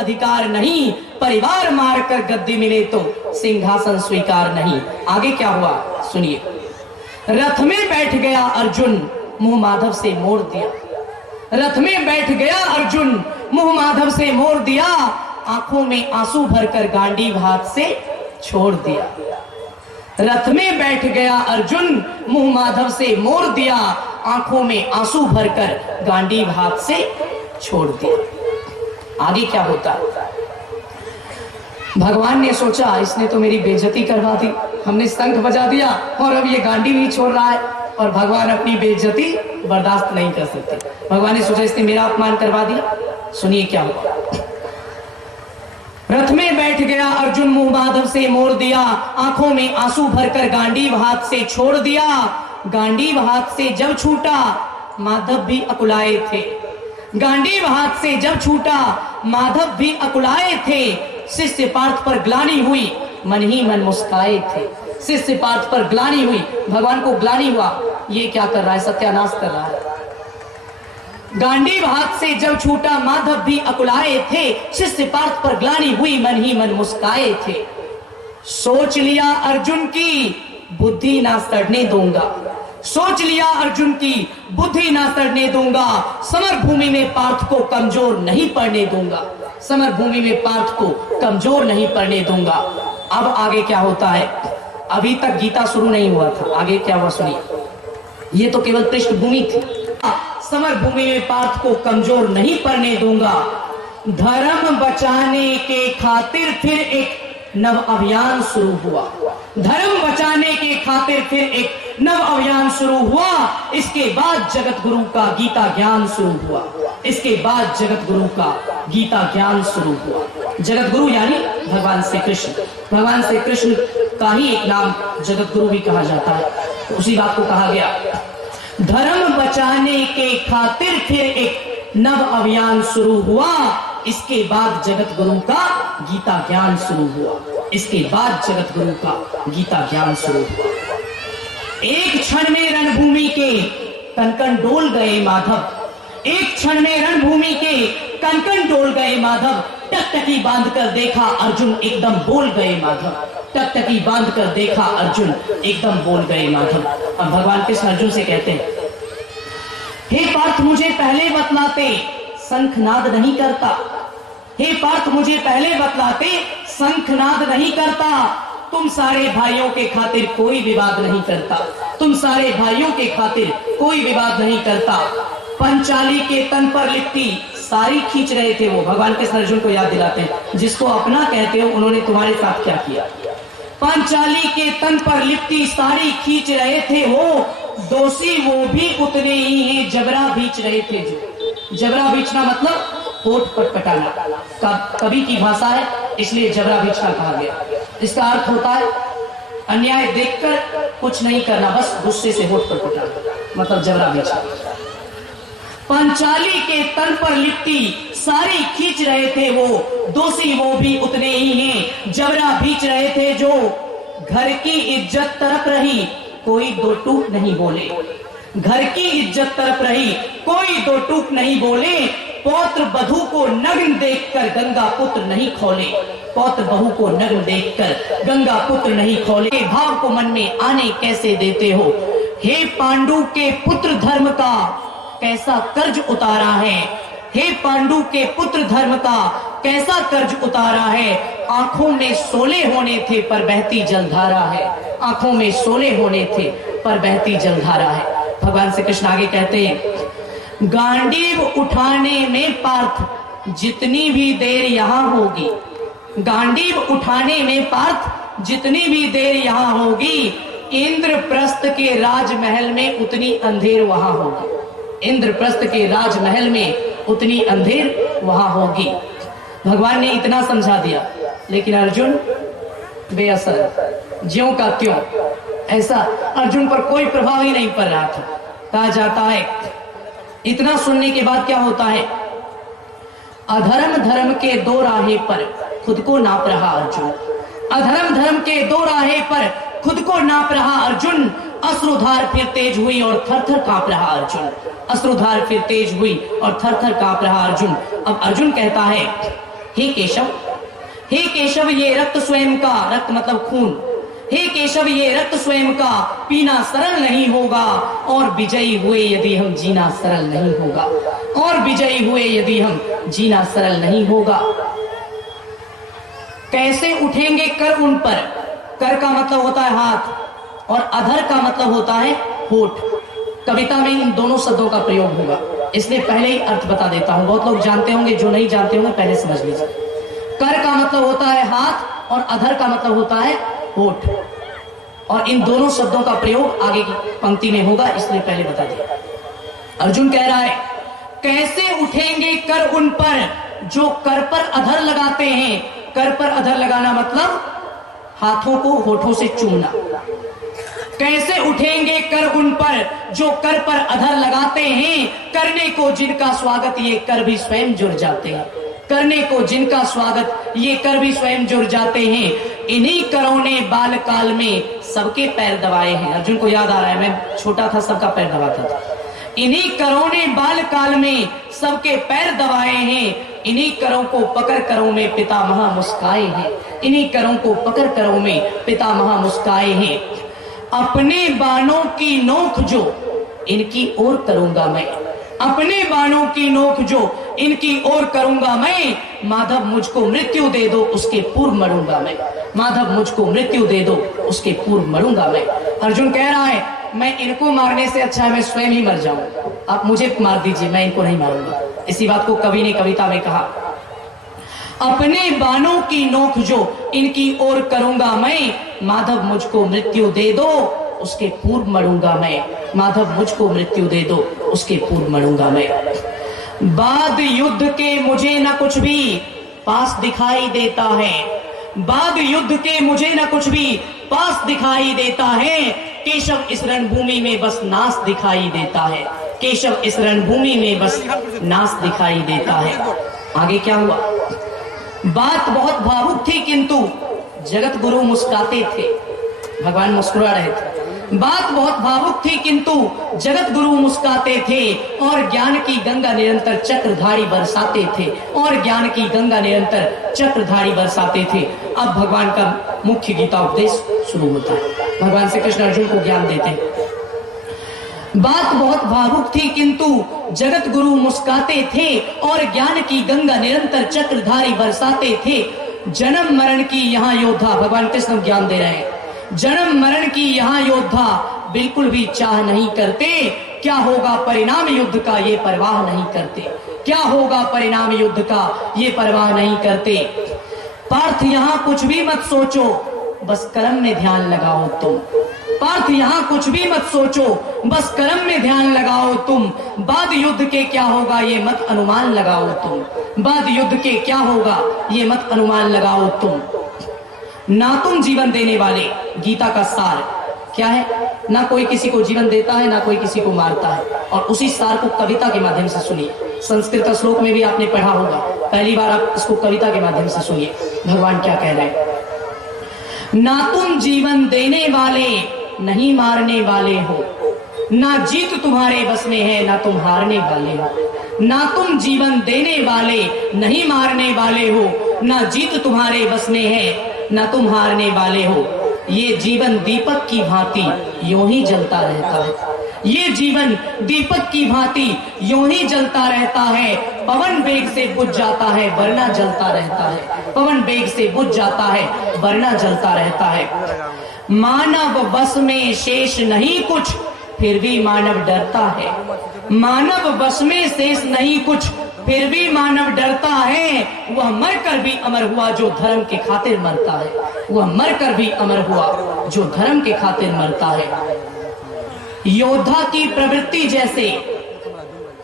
अधिकार नहीं, परिवार मारकर गद्दी मिले तो सिंहासन स्वीकार नहीं। आगे क्या हुआ सुनिए। रथ में बैठ गया अर्जुन, मुंह माधव से मोड़ दिया। रथ में बैठ गया अर्जुन, मुंह माधव से मोड़ दिया, आंखों में आंसू भरकर गांडीव हाथ से छोड़ दिया। रथ में बैठ गया अर्जुन, मुंह माधव से मोड़ दिया, आंखों में आंसू भरकर गांडीव हाथ से छोड़ दिया। आगे क्या होता है? भगवान ने सोचा इसने तो मेरी बेइज्जती करवा दी, हमने शंख बजा दिया और अब ये गांडीव ही छोड़ रहा है, और भगवान अपनी बेइज्जती बर्दाश्त नहीं कर सकते। भगवान ने सोचा इसने मेरा अपमान करवा दिया। सुनिए क्या हुआ। रथ में बैठ गया अर्जुन, मुंह माधव से मोड़ दिया, आंखों में आंसू भरकर गांडीव हाथ से छोड़ दिया। गांडीव हाथ से जब छूटा माधव भी अकुलाए थे। गांडीव हाथ से जब छूटा माधव भी अकुलाए थे। शिष्य पार्थ पर ग्लानि हुई, मन ही मन मुस्काए थे। शिष्य पार्थ पर ग्लानि हुई, भगवान को ग्लानि हुआ, ये क्या कर रहा है, सत्यानाश कर रहा है। गांडीव हाथ से जब छूटा माधव भी अकुलाए थे। शिष्य पार्थ पर ग्लानि हुई, मन ही मन मुस्काए थे। सोच लिया अर्जुन की बुद्धि ना सड़ने दूंगा। सोच लिया अर्जुन की बुद्धि ना सड़ने दूंगा। समर भूमि में पार्थ को कमजोर नहीं पड़ने दूंगा। समर भूमि में पार्थ को कमजोर नहीं पड़ने दूंगा। अब आगे क्या होता है? अभी तक गीता शुरू नहीं हुआ था, आगे क्या हुआ सुनिए। ये तो केवल पृष्ठभूमि थी। समर भूमि में पार्थ को कमजोर नहीं पड़ने दूंगा। धर्म बचाने के खातिर फिर एक नव अभियान शुरू हुआ। धर्म बचाने के खातिर फिर एक नव अभियान शुरू हुआ। इसके बाद जगत गुरु का गीता ज्ञान शुरू हुआ। इसके बाद जगत गुरु का गीता ज्ञान शुरू हुआ। जगत गुरु यानी भगवान श्री कृष्ण। भगवान श्री कृष्ण का ही एक नाम जगत गुरु भी कहा जाता है, तो उसी बात को कहा गया। धर्म बचाने के खातिर फिर एक नव अभियान शुरू हुआ। इसके बाद जगत गुरु का गीता ज्ञान शुरू हुआ। इसके बाद जगत गुरु का गीता ज्ञान शुरू हुआ। एक क्षण में रणभूमि के कनकन डोल गए माधव। एक क्षण में रणभूमि के कनकन डोल गए माधव। टकटकी बांधकर देखा अर्जुन, एकदम बोल गए माधव। टकटकी बांधकर देखा अर्जुन, एकदम बोल गए माधव। अब भगवान कृष्ण अर्जुन से कहते हैं, हे पार्थ मुझे पहले बतलाते, शंखनाद नहीं करता। हे पार्थ मुझे पहले बतलाते, शंखनाद नहीं करता। तुम सारे भाइयों के खातिर कोई विवाद नहीं करता। तुम सारे भाइयों के खातिर कोई विवाद नहीं करता। पंचाली के तन पर लिपटी सारी खींच रहे थे वो। भगवान कृष्ण अर्जुन को याद दिलाते हैं, जिसको अपना कहते हो उन्होंने तुम्हारे साथ क्या किया। पंचाली के तन पर लिपटी सारी खींच रहे थे वो। दोषी वो भी उतने ही हैं, जबरा बीच रहे थे जो। जबरा बीचना मतलब होठ पटपटाना, कवि की भाषा है, इसलिए जबरा बीचना कहा गया। इसका अर्थ होता है अन्याय देखकर कुछ नहीं करना, बस गुस्से से होठ पटपटाना, मतलब जबरा बीचना। पंचाली के तन पर लिपटी सारी खींच रहे थे वो। दोषी वो भी उतने ही हैं, जबरा बीच रहे थे जो। घर की इज्जत तरफ रही, कोई दो टूक नहीं बोले। घर की इज्जत तरफ रही, कोई दो टूक नहीं बोले। पौत्र बधू को नग्न देखकर गंगा पुत्र नहीं खोले। पौत्र बहू को नग्न देखकर गंगा पुत्र नहीं खोले। भाव को मन में आने कैसे देते हो। हे पांडु के पुत्र, धर्म का कैसा कर्ज उतारा है। हे पांडु के पुत्र, धर्म का कैसा कर्ज उतारा है। आंखों में सोले होने थे पर बहती जलधारा है। आंखों में सोले होने थे पर बहती जलधारा है। भगवान श्री कृष्ण आगे कहते हैं, गांडीव उठाने में पार्थ जितनी भी देर यहाँ होगी। गांडीव उठाने में पार्थ जितनी भी देर यहाँ होगी, इंद्रप्रस्थ के राजमहल में उतनी अंधेर वहां होगी। इंद्रप्रस्थ के राजमहल में उतनी अंधेर वहां होगी। भगवान ने इतना समझा दिया, लेकिन अर्जुन बेअसर, ज्यों का त्यों। ऐसा अर्जुन पर कोई प्रभाव ही नहीं पड़ रहा था। कहा जाता है इतना सुनने के बाद क्या होता है, अधर्म धर्म के दो राहे पर खुद को नाप रहा अर्जुन। अधर्म धर्म के दो राहे पर खुद को नाप रहा अर्जुन। अश्रुधार फिर तेज हुई और थर थर कांप रहा अर्जुन। अश्रुधार फिर तेज हुई और थर थर कांप रहा अर्जुन। अब अर्जुन कहता है, हे केशव ये रक्त स्वयं का, रक्त मतलब खून, हे केशव ये रक्त स्वयं का पीना सरल नहीं होगा, और विजयी हुए यदि हम जीना सरल नहीं होगा, और विजयी हुए यदि हम जीना सरल नहीं होगा। कैसे उठेंगे कर उन पर, कर का मतलब होता है हाथ और अधर का मतलब होता है होठ। कविता में इन दोनों शब्दों का प्रयोग होगा, इसलिए पहले ही अर्थ बता देता हूं, बहुत लोग जानते होंगे, जो नहीं जानते होंगे पहले समझ लीजिए। कर का मतलब होता है हाथ और अधर का मतलब होता है होठ, और इन दोनों शब्दों का प्रयोग आगे की पंक्ति में होगा, इसलिए पहले बता दिया। अर्जुन कह रहा है कैसे उठेंगे कर उन पर जो कर पर अधर लगाते हैं। कर पर अधर लगाना मतलब हाथों को होठों से चूमना। कैसे उठेंगे कर उन पर जो कर पर अधर लगाते हैं, करने को जिनका स्वागत ये कर भी स्वयं जुड़ जाते हैं। करने को जिनका स्वागत ये कर भी स्वयं जुड़ जाते हैं। इन्हीं करों ने बाल काल में सबके पैर दबाए हैं। अर्जुन को याद आ रहा है, मैं छोटा था सबका पैर दबाता था। इन्हीं करों ने बाल काल में सबके पैर दबाए हैं। इन्हीं करों को पकड़ करों में पितामह मुस्काए हैं। इन्हीं करों को पकड़ करों में पितामह मुस्काए हैं। अपने बाणों की नोक जो इनकी ओर करूंगा मैं, अपने बाणों की नोक जो इनकी ओर करूंगा मैं। माधव मुझको मृत्यु दे दो उसके पूर्व मरूंगा मैं। माधव मुझको मृत्यु दे दो उसके पूर्व मरूंगा मैं। अर्जुन कह रहा है मैं इनको मारने से अच्छा है मैं स्वयं ही मर जाऊं, आप मुझे मार दीजिए, मैं इनको नहीं मारूंगा। इसी बात को कवि ने कविता में कहा, अपने बाणों की नोक जो इनकी ओर करूंगा मैं। माधव मुझको मृत्यु दे दो उसके पूर्व मरूंगा मैं। माधव मुझको मृत्यु दे दो उसके पूर्व मरूंगा मैं। बाद युद्ध के मुझे न कुछ भी पास दिखाई देता है। बाद युद्ध के मुझे न कुछ भी पास दिखाई देता है। केशव इस रणभूमि में बस नाश दिखाई देता है। केशव इस रणभूमि में बस नाश दिखाई देता है। आगे क्या हुआ? बात बहुत भावुक थी किंतु जगत गुरु मुस्कुराते थे। भगवान मुस्कुरा रहे थे। बात बहुत भावुक थी किंतु जगत गुरु मुस्कुराते थे, और ज्ञान की गंगा निरंतर चक्रधारी बरसाते थे। और ज्ञान की गंगा निरंतर चक्रधारी बरसाते थे। अब भगवान का मुख्य गीता उपदेश शुरू होता है। भगवान श्री कृष्ण अर्जुन को ज्ञान देते हैं। बात बहुत भावुक थी किंतु जगत गुरु मुस्कुराते थे, और ज्ञान की गंगा निरंतर चक्रधारी बरसाते थे। जन्म मरण की यहाँ योद्धा, भगवान कृष्ण ज्ञान दे रहे हैं, जन्म मरण की यहाँ योद्धा बिल्कुल भी चाह नहीं करते। क्या होगा परिणाम युद्ध का ये परवाह नहीं करते। क्या होगा परिणाम युद्ध का ये परवाह नहीं करते। पार्थ यहाँ कुछ भी मत सोचो बस कर्म में ध्यान लगाओ तुम। पार्थ यहाँ कुछ भी मत सोचो बस कर्म में ध्यान लगाओ तुम। बाद युद्ध के क्या होगा ये मत अनुमान लगाओ तुम। बाद युद्ध के क्या होगा ये मत अनुमान लगाओ तुम। ना तुम जीवन देने वाले, गीता का सार क्या है? ना कोई किसी को जीवन देता है, ना कोई किसी को मारता है। और उसी सार को कविता के माध्यम से सुनिए। संस्कृत श्लोक में भी आपने पढ़ा होगा, पहली बार आप इसको कविता के माध्यम से सुनिए। भगवान क्या कह रहे हैं? ना तुम जीवन देने वाले नहीं मारने वाले हो। ना जीत तुम्हारे बस में है ना तुम हारने वाले हो। ना तुम जीवन देने वाले नहीं मारने वाले हो। ना जीत तुम्हारे बस में है ना तुम हारने वाले हो। ये जीवन दीपक की भांति यूं ही जलता रहता है। ये जीवन दीपक की भांति यूं ही जलता रहता है। पवन वेग से बुझ जाता है वरना जलता रहता है। पवन वेग से बुझ जाता है वरना जलता रहता है। मानव बस में शेष नहीं कुछ फिर भी मानव डरता है। मानव बस में शेष नहीं कुछ फिर भी मानव डरता है। वह मरकर भी अमर हुआ जो धर्म के खातिर मरता है। वह मरकर भी अमर हुआ जो धर्म के खातिर मरता है। योद्धा की प्रवृत्ति जैसे,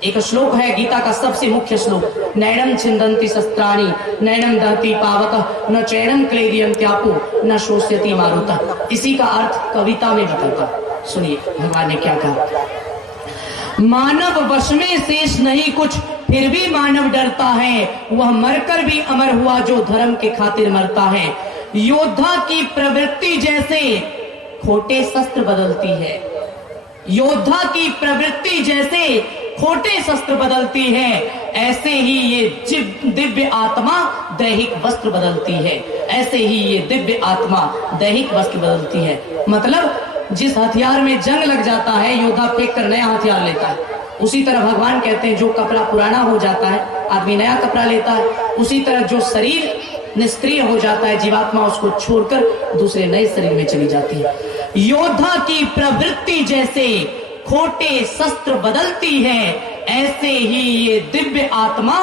एक श्लोक है गीता का सबसे मुख्य श्लोक, नैनम छिन्दन्ति शस्त्राणि नैनम दहति पावकः न चैनम क्लेदयन्त्यापो न शोष्यति मारुतः। इसी का अर्थ कविता में बताता। सुनिए भगवान ने क्या कहा। मानव वश में शेष नहीं कुछ फिर भी मानव डरता है। वह मरकर भी अमर हुआ जो धर्म के खातिर मरता है। योद्धा की प्रवृत्ति जैसे खोटे शस्त्र बदलती है। योद्धा की प्रवृत्ति जैसे खोटे शस्त्र बदलती है, ऐसे ही ये दिव्य आत्मा दैहिक वस्त्र बदलती है। ऐसे ही ये दिव्य आत्मा दैहिक वस्त्र बदलती है। मतलब जिस हथियार में जंग लग जाता है, योद्धा फेंक कर नया हथियार लेता है। उसी तरह भगवान कहते हैं जो कपड़ा पुराना हो जाता है आदमी नया कपड़ा लेता है। उसी तरह जो शरीर निष्क्रिय हो जाता है, जीवात्मा उसको छोड़कर दूसरे नए शरीर में चली जाती है। योद्धा की प्रवृत्ति जैसे खोटे शस्त्र बदलती है, ऐसे ही ये दिव्य आत्मा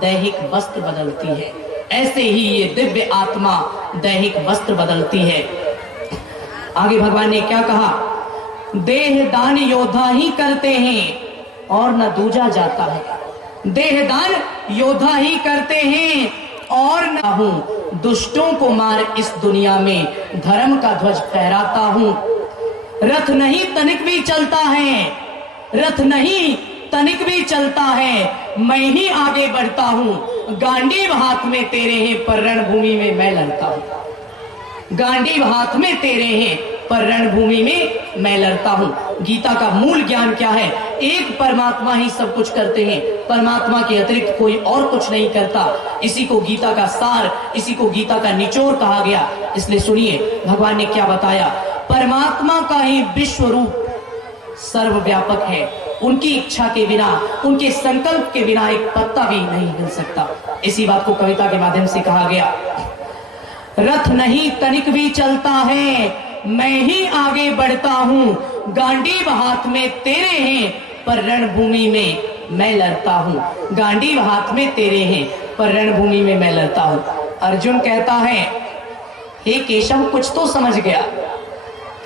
दैहिक वस्त्र बदलती है। ऐसे ही ये दिव्य आत्मा दैहिक वस्त्र बदलती है। आगे भगवान ने क्या कहा? देह दान योद्धा ही करते हैं और न दूजा जाता है। देह दान योद्धा ही करते हैं और न हूं दुष्टों को मार इस दुनिया में धर्म का ध्वज फहराता हूं। रथ नहीं तनिक भी चलता है, रथ नहीं तनिक भी चलता है, मैं ही आगे बढ़ता हूं। गांडीव हाथ में तेरे हैं पर रणभूमि में मैं लड़ता हूं। गांडीव हाथ में तेरे हैं पर रणभूमि में मैं लड़ता हूं। गीता का मूल ज्ञान क्या है? एक परमात्मा ही सब कुछ करते हैं, परमात्मा के अतिरिक्त कोई और कुछ नहीं करता। इसी को गीता का सार, इसी को गीता का निचोड़ कहा गया। इसलिए सुनिए भगवान ने क्या बताया। परमात्मा का ही विश्व रूप सर्वव्यापक है। उनकी इच्छा के बिना, उनके संकल्प के बिना एक पत्ता भी नहीं हिल सकता। इसी बात को कविता के माध्यम से कहा गया। रथ नहीं तनिक भी चलता है, मैं ही आगे बढ़ता हूं। गांडीव हाथ में तेरे हैं पर रणभूमि में मैं लड़ता हूं। गांडीव हाथ में तेरे हैं पर रणभूमि में मैं लड़ता हूं। अर्जुन कहता है, हे केशव कुछ तो समझ गया।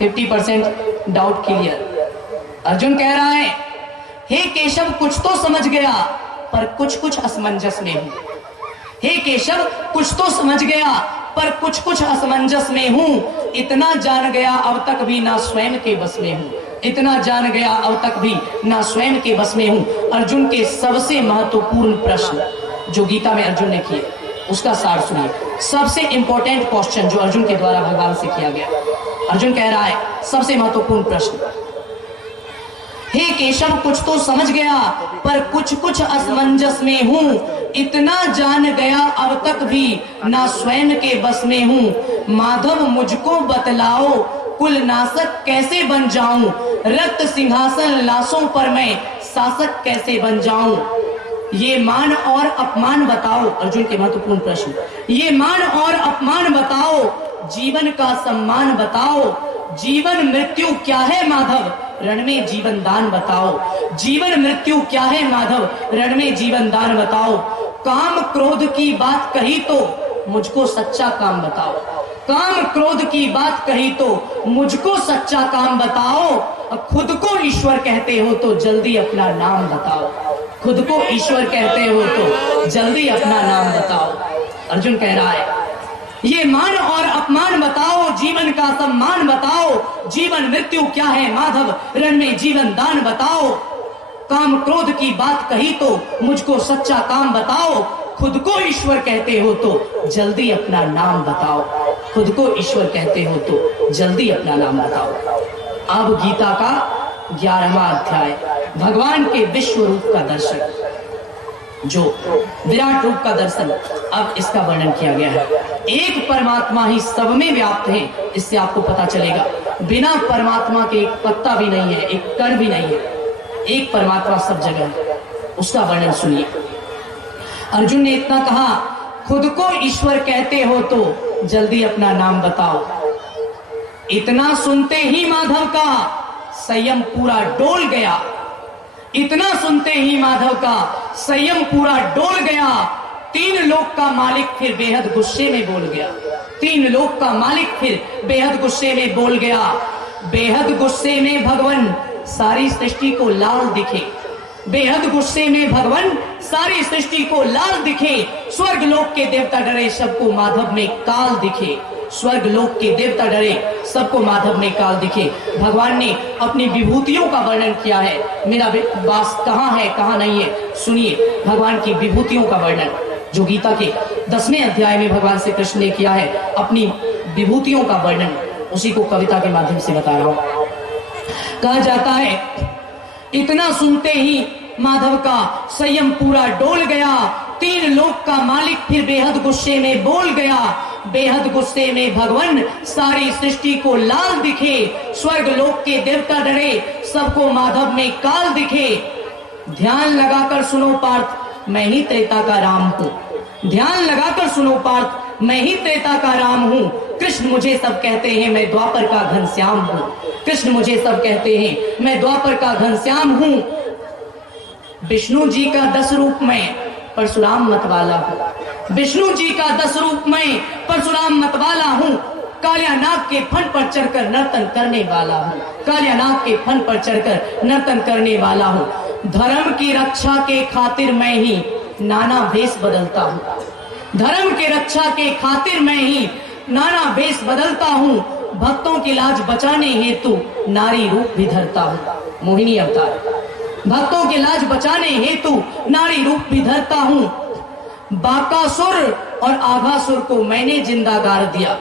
50% डाउट क्लियर। अर्जुन कह रहा है, हे केशव कुछ तो समझ गया पर कुछ कुछ असमंजस में हूं। हे केशव कुछ तो समझ गया पर कुछ कुछ असमंजस में हूं। इतना जान गया अब तक भी ना स्वयं के बस में हूं। इतना जान गया अब तक भी ना स्वयं के बस में हूं। अर्जुन के सबसे महत्वपूर्ण प्रश्न जो गीता में अर्जुन ने किए उसका सार सुनिए। सबसे इंपॉर्टेंट क्वेश्चन जो अर्जुन के द्वारा भगवान से किया गया। अर्जुन कह रहा है सबसे महत्वपूर्ण प्रश्न, हे केशव कुछ तो समझ गया पर कुछ कुछ असमंजस में हूं। इतना जान गया अब तक भी ना स्वयं के बस में हूं। माधव मुझको बतलाओ कुल नाशक कैसे बन जाऊं। रक्त सिंहासन लाशों पर मैं शासक कैसे बन जाऊं। ये मान और अपमान बताओ। अर्जुन के महत्वपूर्ण प्रश्न, ये मान और अपमान बताओ, जीवन का सम्मान बताओ। जीवन मृत्यु क्या है माधव, रण में जीवन दान बताओ। जीवन मृत्यु क्या है माधव, रण में जीवन दान बताओ। काम क्रोध की बात कही तो मुझको सच्चा काम बताओ। काम क्रोध की बात कही तो मुझको सच्चा काम बताओ। खुद को ईश्वर कहते हो तो जल्दी अपना नाम बताओ। खुद को ईश्वर कहते हो तो जल्दी अपना नाम बताओ। अर्जुन कह रहा है, ये मान और अपमान बताओ, जीवन का सम्मान बताओ। जीवन मृत्यु क्या है माधव, रण में जीवन दान बताओ। काम क्रोध की बात कही तो मुझको सच्चा काम बताओ। खुद को ईश्वर कहते हो तो जल्दी अपना नाम बताओ। खुद को ईश्वर कहते हो तो जल्दी अपना नाम बताओ। अब गीता का 11वां अध्याय, भगवान के विश्व रूप का दर्शन, जो विराट रूप का दर्शन, अब इसका वर्णन किया गया है। एक परमात्मा ही सब में व्याप्त है, इससे आपको पता चलेगा। बिना परमात्मा के एक पत्ता भी नहीं है, एक कण भी नहीं है। एक परमात्मा सब जगह है, उसका वर्णन सुनिए। अर्जुन ने इतना कहा, खुद को ईश्वर कहते हो तो जल्दी अपना नाम बताओ। इतना सुनते ही माधव का संयम पूरा डोल गया। इतना सुनते ही माधव का संयम पूरा डोल गया। 3 लोक का मालिक फिर बेहद गुस्से में बोल गया। 3 लोक का मालिक फिर बेहद गुस्से में बोल गया। बेहद गुस्से में भगवान सारी सृष्टि को लाल दिखे। बेहद गुस्से में भगवान सारी सृष्टि को लाल दिखे। स्वर्ग लोक के देवता डरे, सबको माधव में काल दिखे। स्वर्ग लोक के देवता डरे, सबको माधव में काल दिखे। भगवान ने अपनी विभूतियों का वर्णन किया है। मेरा वास कहाँ है कहाँ नहीं है, सुनिए भगवान की विभूतियों का वर्णन जो गीता के 10वें अध्याय में भगवान श्री कृष्ण ने किया है। अपनी विभूतियों का वर्णन उसी को कविता के माध्यम से बता रहा हूं। कहा जाता है, इतना सुनते ही माधव का संयम पूरा डोल गया। 3 लोक का मालिक फिर बेहद गुस्से में बोल गया। बेहद गुस्से में भगवान सारी सृष्टि को लाल दिखे। स्वर्ग लोक के देवता डरे, सबको माधव में काल दिखे। ध्यान लगाकर सुनो पार्थ, मैं ही त्रेता का राम हूं। ध्यान लगाकर सुनो पार्थ, मैं ही त्रेता का राम हूं। कृष्ण मुझे सब कहते हैं, मैं द्वापर का घनश्याम हूं। कृष्ण मुझे सब कहते हैं, मैं द्वापर का घनश्याम हूं। विष्णु जी का 10 रूप में परशुराम मतवाला हूं। विष्णु जी का 10 रूप में परशुराम मतवाला हूं। कालियानाग के फन पर चढ़कर नर्तन करने वाला हूं। कालियानाग के फन पर चढ़कर नर्तन करने वाला हूं। धर्म की रक्षा के खातिर मैं ही नाना भेष बदलता हूं। धर्म की रक्षा के खातिर मैं ही नाना भेष बदलता हूं। भक्तों की लाज बचाने हेतु नारी रूप भी धरता हूं। मोहिनी अवतार। भक्तों की लाज बचाने हेतु नारी रूप भी धरता हूं। बाकासुर और आघासुर को मैंने जिंदा गाड़ दिया।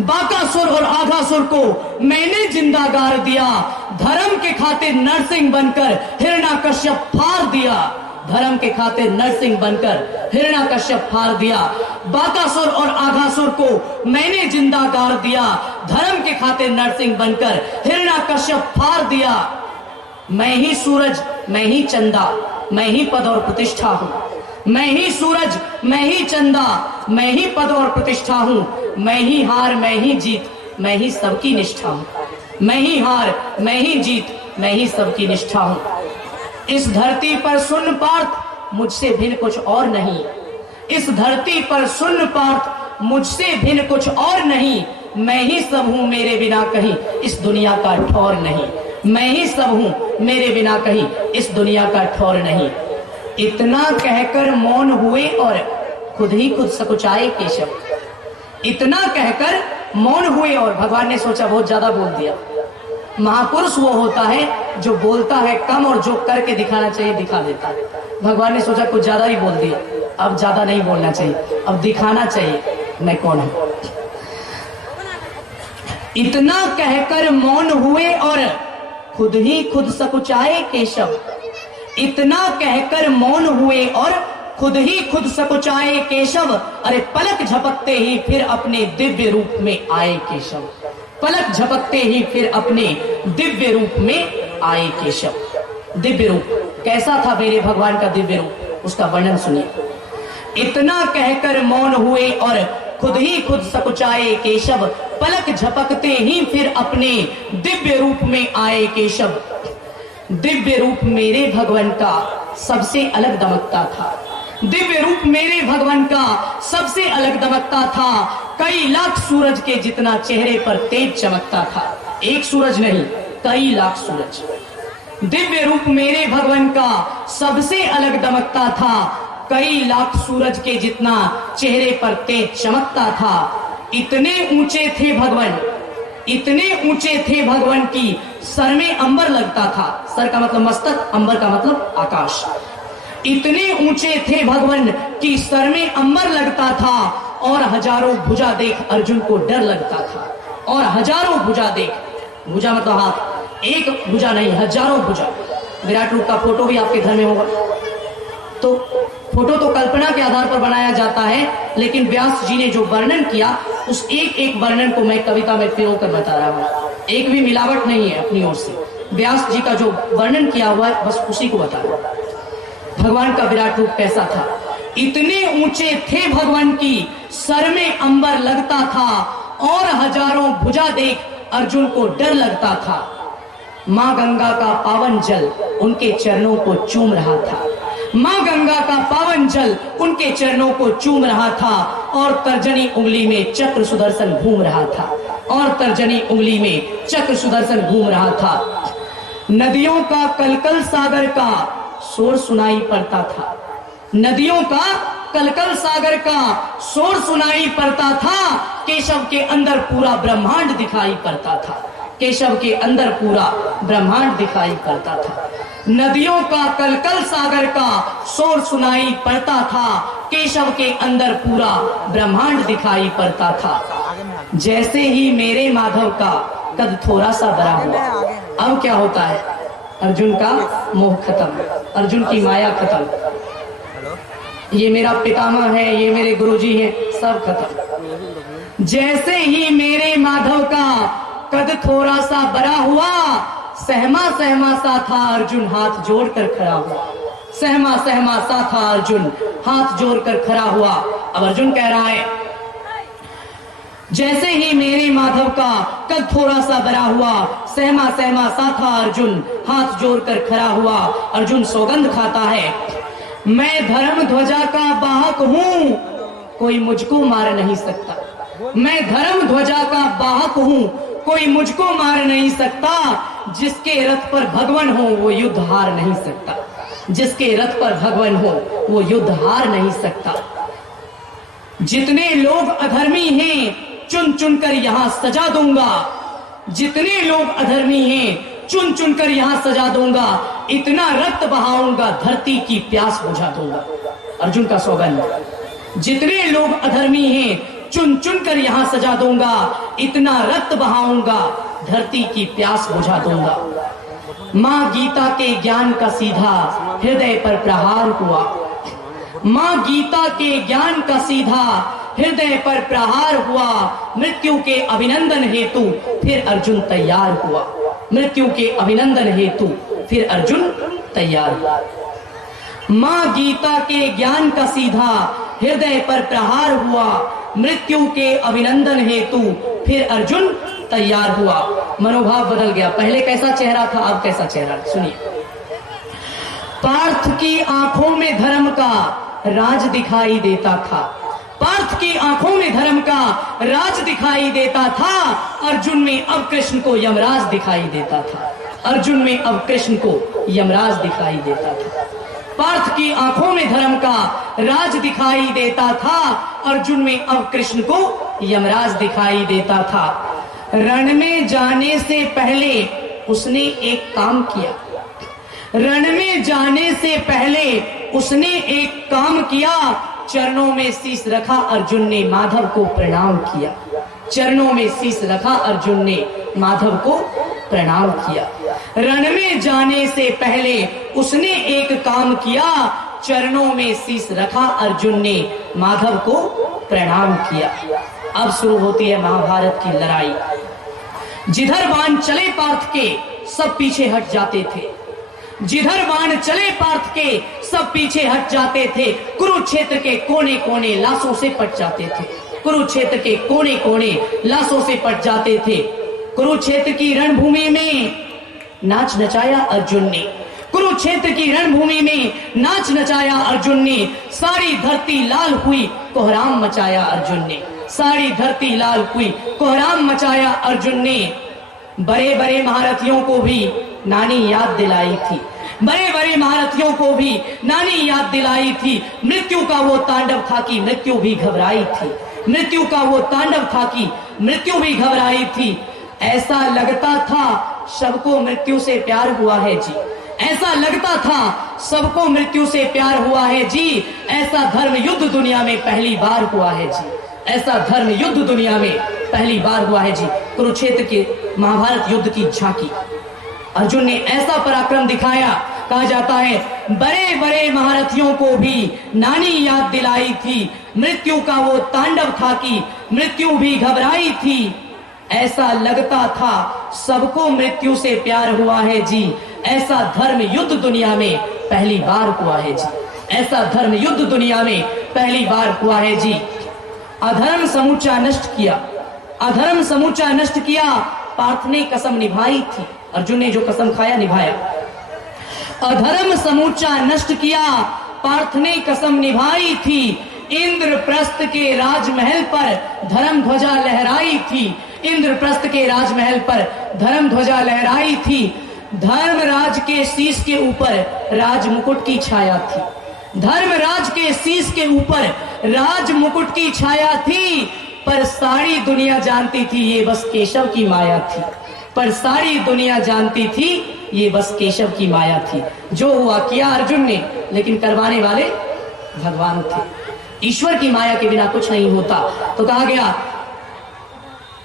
बाकासुर और आघासुर को मैंने जिंदा गाड़ दिया। धर्म के खातिर नरसिंह बनकर हिरण्याकश्यप फाड़ दिया। धर्म के खातिर नरसिंह बनकर हिरण्याकश्यप फाड़ दिया। बाकासुर और आघासुर को मैंने जिंदा गाड़ दिया। धर्म के खातिर नरसिंह बनकर हिरण्याकश्यप फाड़ दिया। मैं ही सूरज, मैं ही चंदा, मैं ही पद और प्रतिष्ठा हूं। मैं ही सूरज, मैं ही चंदा, मैं ही पद और प्रतिष्ठा हूं। मैं ही हार, मैं ही जीत, मैं ही सबकी निष्ठा हूं। मैं ही हार, मैं ही जीत, मैं ही सबकी निष्ठा हूं। इस धरती पर सुन पार्थ, मुझसे भिन्न कुछ और नहीं। इस धरती पर सुन पार्थ, मुझसे भिन्न कुछ और नहीं। मैं ही सब हूं, मेरे बिना कहीं इस दुनिया का ठौर नहीं। मैं ही सब हूं, मेरे बिना कहीं इस दुनिया का ठौर नहीं। इतना कहकर मौन हुए और खुद ही खुद सकुचाए केशव। इतना कहकर मौन हुए और भगवान ने सोचा बहुत ज्यादा बोल दिया। महापुरुष वो होता है जो बोलता है कम और जो करके दिखाना चाहिए दिखा देता है। भगवान ने सोचा कुछ ज्यादा ही बोल दिया, अब ज्यादा नहीं बोलना चाहिए, अब दिखाना चाहिए मैं कौन हूं। इतना कहकर मौन हुए और खुद ही खुद सकुचाए केशव। इतना कहकर मौन हुए और खुद ही खुद सकुचाए केशव। अरे पलक झपकते ही फिर अपने दिव्य रूप में आए केशव। पलक झपकते ही फिर अपने दिव्य रूप में आए केशव। दिव्य रूप कैसा था मेरे भगवान का दिव्य रूप, उसका वर्णन सुनिए। इतना कहकर मौन हुए और खुद ही खुद सकुचाए केशव। पलक झपकते ही फिर अपने दिव्य रूप में आए केशव। दिव्य रूप मेरे भगवान का सबसे अलग दमकता था। दिव्य रूप मेरे भगवान का सबसे अलग दमकता था। कई लाख सूरज के जितना चेहरे पर तेज चमकता था। एक सूरज नहीं, कई लाख सूरज। दिव्य रूप मेरे भगवान का सबसे अलग दमकता था। कई लाख सूरज के जितना चेहरे पर तेज चमकता था। इतने ऊंचे थे भगवान, इतने ऊंचे थे भगवान की सर में अंबर लगता था। सर का मतलब मस्तक, अंबर का मतलब आकाश। इतने ऊंचे थे भगवान की सर में अंबर लगता था। और हजारों भुजा देख अर्जुन को डर लगता था। और हजारों भुजा देख, भुजा मतलब हाथ, एक भुजा नहीं हजारों भुजा। विराट रूप का फोटो भी आपके घर में होगा। तो फोटो तो कल्पना के आधार पर बनाया जाता है, लेकिन व्यास जी ने जो वर्णन किया उस एक एक वर्णन को मैं कविता में पिरो कर बता रहा हूं। एक भी मिलावट नहीं है अपनी ओर से। व्यास जी का जो वर्णन किया हुआ है बस उसी को बता रहा हूं। भगवान का विराट रूप कैसा था। इतने ऊंचे थे भगवान की सर में अंबर लगता था। और हजारों भुजा देख अर्जुन को डर लगता था। मां गंगा का पावन जल उनके चरणों को चूम रहा था। मां गंगा का पावन जल उनके चरणों को चूम रहा था। और तर्जनी उंगली में चक्र सुदर्शन घूम रहा था। और तर्जनी उंगली में चक्र सुदर्शन घूम रहा था। नदियों का कलकल सागर का शोर सुनाई पड़ता था। नदियों का कलकल सागर का शोर सुनाई पड़ता था। केशव के अंदर पूरा ब्रह्मांड दिखाई पड़ता था। केशव के अंदर पूरा ब्रह्मांड दिखाई पड़ता था। नदियों का कलकल सागर का शोर सुनाई पड़ता था। केशव के अंदर पूरा ब्रह्मांड दिखाई पड़ता था। जैसे ही मेरे माधव का कद थोड़ा सा बड़ा हुआ, अब क्या होता है, अर्जुन का मोह खत्म, अर्जुन की माया खत्म। ये मेरा पितामह है, ये मेरे गुरुजी हैं, सब खत्म। जैसे ही मेरे माधव का कद थोड़ा सा बड़ा हुआ, सहमा सहमा सा था अर्जुन हाथ जोड़कर खड़ा हुआ। सहमा सहमा सा था अर्जुन हाथ जोड़कर खड़ा हुआ। अब अर्जुन कह रहा है, जैसे ही मेरे माधव का कद थोड़ा सा बड़ा हुआ, सहमा सहमा सा था अर्जुन हाथ जोड़कर खड़ा हुआ। अर्जुन सौगंध खाता है, मैं धर्म ध्वजा का वाहक हूं, कोई मुझको मार नहीं सकता। मैं धर्म ध्वजा का वाहक हूं, कोई मुझको मार नहीं सकता। जिसके रथ पर भगवान हो वो युद्ध हार नहीं सकता। जिसके रथ पर भगवान हो वो युद्ध हार नहीं सकता। जितने लोग अधर्मी हैं चुन चुनकर यहां सजा दूंगा। जितने लोग अधर्मी हैं चुन चुनकर यहां सजा दूंगा। इतना रक्त बहाऊंगा धरती की प्यास बुझा दूंगा। अर्जुन का सौगंध, जितने लोग अधर्मी हैं चुन चुनकर यहां सजा दूंगा। इतना रक्त बहाऊंगा धरती की प्यास बुझा दूंगा। मां गीता के ज्ञान का सीधा हृदय पर प्रहार हुआ। मां गीता के ज्ञान का सीधा हृदय पर प्रहार हुआ। मृत्यु के अभिनंदन हेतु फिर अर्जुन तैयार हुआ। मृत्यु के अभिनंदन हेतु फिर अर्जुन तैयार हुआ। मां गीता के ज्ञान का सीधा हृदय पर प्रहार हुआ। मृत्यु के अभिनंदन हेतु फिर अर्जुन तैयार हुआ। मनोभाव बदल गया। पहले कैसा चेहरा था, अब कैसा चेहरा। सुनिए, पार्थ की आंखों में धर्म का राज दिखाई देता था। पार्थ की आंखों में धर्म का राज दिखाई देता था। अर्जुन में अब कृष्ण को यमराज दिखाई देता था। अर्जुन में अब कृष्ण को यमराज दिखाई देता था। पार्थ की आंखों में धर्म का राज दिखाई देता था। अर्जुन में अब कृष्ण को यमराज दिखाई देता था। रण में जाने से पहले उसने एक काम किया। रण में जाने से पहले उसने एक काम किया। चरणों में शीश रखा अर्जुन ने माधव को प्रणाम किया। चरणों में शीश रखा अर्जुन ने माधव को प्रणाम किया। रण में जाने से पहले उसने एक काम किया। चरणों में शीश रखा अर्जुन ने माधव को प्रणाम किया। अब शुरू होती है महाभारत की लड़ाई। जिधर बाण चले पार्थ के सब पीछे हट जाते थे। जिधर बाण चले पार्थ के सब पीछे हट जाते थे। कुरुक्षेत्र के कोने कोने लाशों से पट जाते थे। कुरुक्षेत्र के कोने कोने लाशों से पट जाते थे। कुरुक्षेत्र की रणभूमि में नाच नचाया अर्जुन ने। कुरुक्षेत्र की रणभूमि में नाच नचाया अर्जुन ने। सारी धरती लाल हुई, कोहराम मचाया अर्जुन ने। सारी धरती लाल हुई, कोहराम मचाया अर्जुन ने। बड़े बड़े महारथियों को भी नानी याद दिलाई थी। बड़े बड़े महारथियों को भी नानी याद दिलाई थी। मृत्यु का वो तांडव था कि मृत्यु भी घबराई थी। मृत्यु का वो तांडव था कि मृत्यु भी घबराई थी। ऐसा लगता था सबको मृत्यु से प्यार हुआ है जी। ऐसा लगता था सबको मृत्यु से प्यार हुआ है जी। ऐसा धर्म युद्ध दुनिया में पहली बार हुआ है जी। ऐसा धर्म युद्ध दुनिया में पहली बार हुआ है जी। कुरुक्षेत्र के महाभारत युद्ध की झांकी। अर्जुन ने ऐसा पराक्रम दिखाया। कहा जाता है बड़े बड़े महारथियों को भी नानी याद दिलाई थी। मृत्यु का वो तांडव था कि मृत्यु भी घबराई थी। ऐसा लगता था सबको मृत्यु से प्यार हुआ है जी। ऐसा धर्म युद्ध दुनिया में पहली बार हुआ है जी। ऐसा धर्म युद्ध दुनिया में पहली बार हुआ है जी। अधर्म समूचा नष्ट किया। अधर्म समूचा नष्ट किया। पार्थ ने कसम निभाई थी। अर्जुन ने जो कसम खाया निभाया। अधर्म समूचा नष्ट किया। पार्थ ने कसम निभाई थी। इंद्रप्रस्थ के राजमहल पर धर्म ध्वजा लहराई थी। इंद्रप्रस्थ के राजमहल पर धर्म ध्वजा लहराई थी। धर्मराज के शीश के ऊपर राज मुकुट की छाया थी। धर्मराज के शीश के ऊपर राज मुकुट की छाया थी। पर सारी दुनिया जानती थी ये बस केशव की माया थी। पर सारी दुनिया जानती थी ये बस केशव की माया थी। जो हुआ किया अर्जुन ने, लेकिन करवाने वाले भगवान थे। ईश्वर की माया के बिना कुछ नहीं होता। तो कहा गया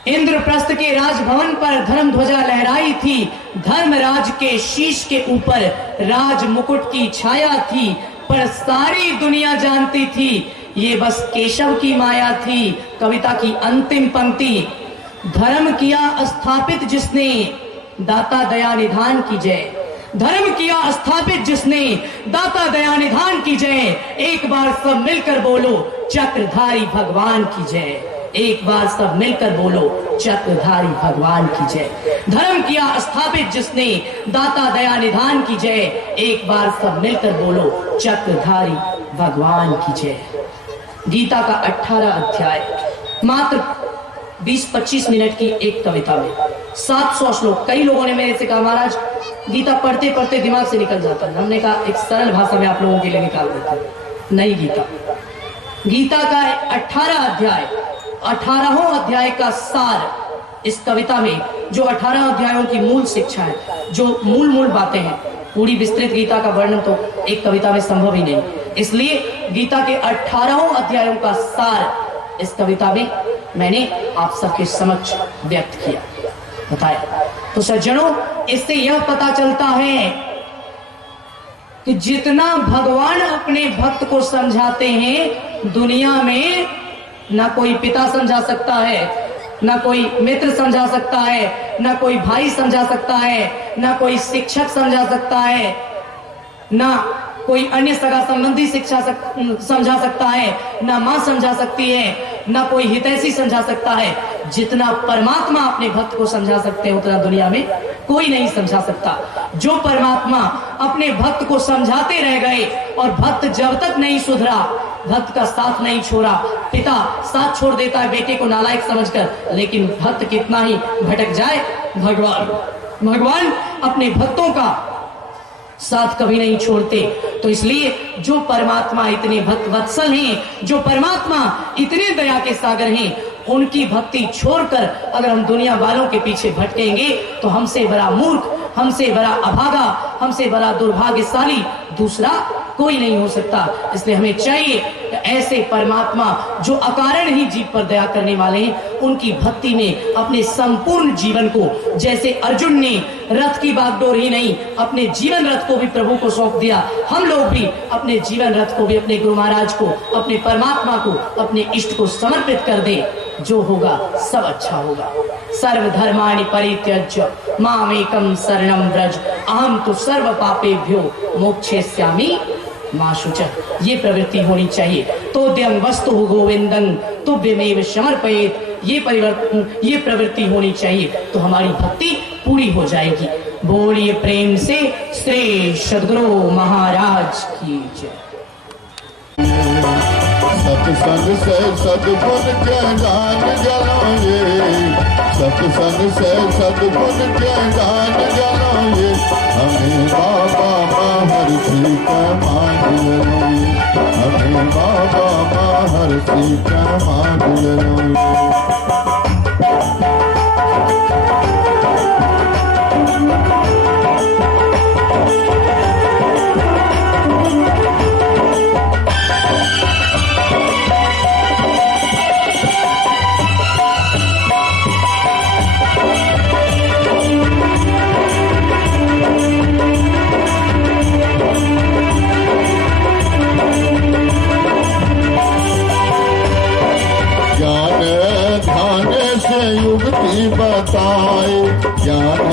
इंद्रप्रस्थ के राजभवन पर धर्म ध्वजा लहराई थी। धर्मराज के शीश के ऊपर राज मुकुट की छाया थी, पर सारी दुनिया जानती थी ये बस केशव की माया थी। कविता की अंतिम पंक्ति, धर्म किया स्थापित जिसने, दाता दया निधान की जय। धर्म किया स्थापित जिसने, दाता दया निधान की जय। एक बार सब मिलकर बोलो, चक्रधारी भगवान की जय। एक बार सब मिलकर बोलो, चक्रधारी भगवान की जय। धर्म किया स्थापित जिसने, दाता दया निधान की जय। एक बार सब मिलकर बोलो, चक्रधारी भगवान की जय। गीता का 18 अध्याय मात्र 20-25 मिनट की एक कविता में 700 श्लोक। कई लोगों ने मेरे से कहा महाराज गीता पढ़ते पढ़ते दिमाग से निकल जाता है। हमने कहा एक सरल भाषा में आप लोगों के लिए निकाल देते हैं। नहीं, गीता का 18 अध्याय, 18वां अध्याय का सार इस कविता में, जो 18 अध्यायों की मूल शिक्षा है, जो मूल बातें हैं, पूरी विस्तृत गीता का वर्णन तो एक कविता में संभव ही नहीं। इसलिए गीता के 18 अध्यायों का सार इस कविता में मैंने आप सबके समक्ष व्यक्त किया, बताया। तो सज्जनों, इससे यह पता चलता है कि जितना भगवान अपने भक्त को समझाते हैं, दुनिया में ना कोई पिता समझा सकता है, ना कोई मित्र समझा सकता है, ना कोई भाई समझा सकता है, ना कोई शिक्षक समझा सकता है, ना कोई अन्य सगा संबंधी समझा सकता है, ना मां समझा सकती है, ना कोई हितैषी समझा सकता है। जितना परमात्मा अपने भक्त को समझा सकते हैं, उतना दुनिया में कोई नहीं समझा सकता। जो परमात्मा अपने भक्त को समझाते रह गए और भक्त जब तक नहीं सुधरा, भक्त का साथ नहीं छोड़ा, पिता साथ छोड़ देता है बेटे को नालायक समझकर, लेकिन भक्त कितना ही भटक जाए, भगवान अपने भक्तों का साथ कभी नहीं छोड़ते। तो इसलिए जो परमात्मा इतने भक्त वत्सल हैं, जो परमात्मा इतने दया के सागर हैं, उनकी भक्ति छोड़कर अगर हम दुनिया वालों के पीछे भटकेंगे तो हमसे बड़ा मूर्ख, हमसे बड़ा अभागा, हमसे बड़ा दुर्भाग्यशाली दूसरा कोई नहीं हो सकता। इसलिए हमें चाहिए कि ऐसे परमात्मा जो अकारण ही जीव पर दया करने वाले हैं, उनकी भक्ति में अपने संपूर्ण जीवन को, जैसे अर्जुन ने रथ की बागडोर ही नहीं अपने जीवन रथ को भी प्रभु को सौंप दिया, हम लोग भी अपने जीवन रथ को भी अपने गुरु महाराज को, अपने परमात्मा को, अपने इष्ट को समर्पित कर दे। जो होगा सब अच्छा होगा। सर्वधर्माणि परित्यज्य मामेकं शरणं व्रज, अहम तो सर्व पापेभ्यो मोक्षयिष्यामि मा शुचः। ये प्रवृत्ति होनी चाहिए। तोद्यं वस्तु गोविंदं तुभ्यमेव समर्पयेत्, ये प्रवृत्ति होनी चाहिए, तो हमारी भक्ति पूरी हो जाएगी। बोलिए प्रेम से श्री सद्गुरु महाराज की जय। सत्संग से सद्गुण के गान गाओगे, सत्संग से सद्गुण के गान गाओगे, हमें बाबा महर्षि का मान लोगे, हमें बाबा महर्षि का मान लोगे। युक्ति बताए, ज्ञान